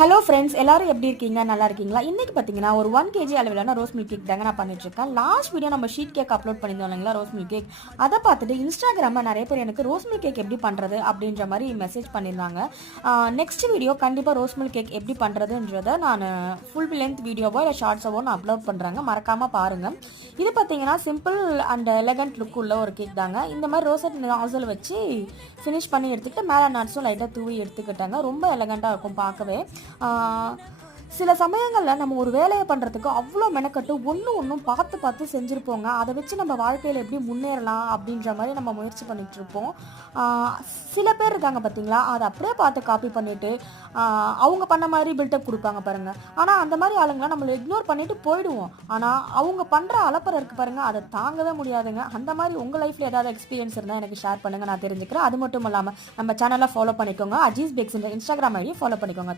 Hello friends, எல்லாரும் எப்படி இருக்கீங்க? நல்லா இருக்கீங்களா? இன்னைக்கு பார்த்தீங்கன்னா ஒரு 1 கேஜி அளவிலான ரோஸ் மில்க் கேக் தாங்க நான் பண்ணிட்டு இருக்கேன். லாஸ்ட் வீடியோ நம்ம ஷீட் கேக் அப்லோட் பண்ணியிருந்தோம் இல்லைங்களா, ரோஸ் மில்க் கேக். அதை பார்த்துட்டு இன்ஸ்டாகிராமில் நிறைய பேர் எனக்கு ரோஸ் மில்க் கேக் எப்படி பண்ணுறது அப்படின்ற மாதிரி மெசேஜ் பண்ணியிருந்தாங்க. நெக்ஸ்ட் வீடியோ கண்டிப்பாக ரோஸ் மில்க் கேக் எப்படி பண்ணுறதுன்றதை நான் ஃபுல் லென்த் வீடியோவோ இல்லை ஷார்ட்ஸாவோ நான் அப்லோட் பண்ணுறேங்க. மறக்காமல் பாருங்கள். இது பார்த்தீங்கன்னா சிம்பிள் அண்ட் எலகண்ட் லுக் உள்ள ஒரு கேக் தாங்க. இந்த மாதிரி ரோசட் நாசல் வச்சு ஃபினிஷ் பண்ணி எடுத்துக்கிட்டு மேலே நட்ஸும் லைட்டாக தூவி எடுத்துக்கிட்டாங்க. ரொம்ப எலகண்ட்டாக இருக்கும் பார்க்கவே. சில சமயங்களில் நம்ம ஒரு வேலையை பண்ணுறதுக்கு அவ்வளோ மெனக்கட்டு ஒன்றும் பார்த்து பார்த்து செஞ்சுருப்போங்க. அதை வச்சு நம்ம வாழ்க்கையில் எப்படி முன்னேறலாம் அப்படின்ற மாதிரி நம்ம முயற்சி பண்ணிகிட்டு இருப்போம். சில பேர் இருக்காங்க பார்த்தீங்களா, அதை அப்படியே பார்த்து காப்பி பண்ணிவிட்டு அவங்க பண்ண மாதிரி பில்டப் கொடுப்பாங்க பாருங்கள். ஆனால் அந்த மாதிரி ஆளுங்களாம் நம்மளை இக்னோர் பண்ணிவிட்டு போயிடுவோம். ஆனால் அவங்க பண்ணுற அலப்பறை இருக்குது பாருங்கள், அதை தாங்கவே முடியாதுங்க. அந்த மாதிரி உங்கள் லைஃப்பில் ஏதாவது எக்ஸ்பீரியன்ஸ் இருந்தால் எனக்கு ஷேர் பண்ணுங்கள், நான் தெரிஞ்சுக்கிறேன். அது மட்டும் இல்லாமல் நம்ம சேனலை ஃபாலோ பண்ணிக்கோங்க. அஜீஸ் பேக்ஸ் இன்ஸ்டாகிராம் ஐடியை ஃபாலோ பண்ணிக்கோங்க.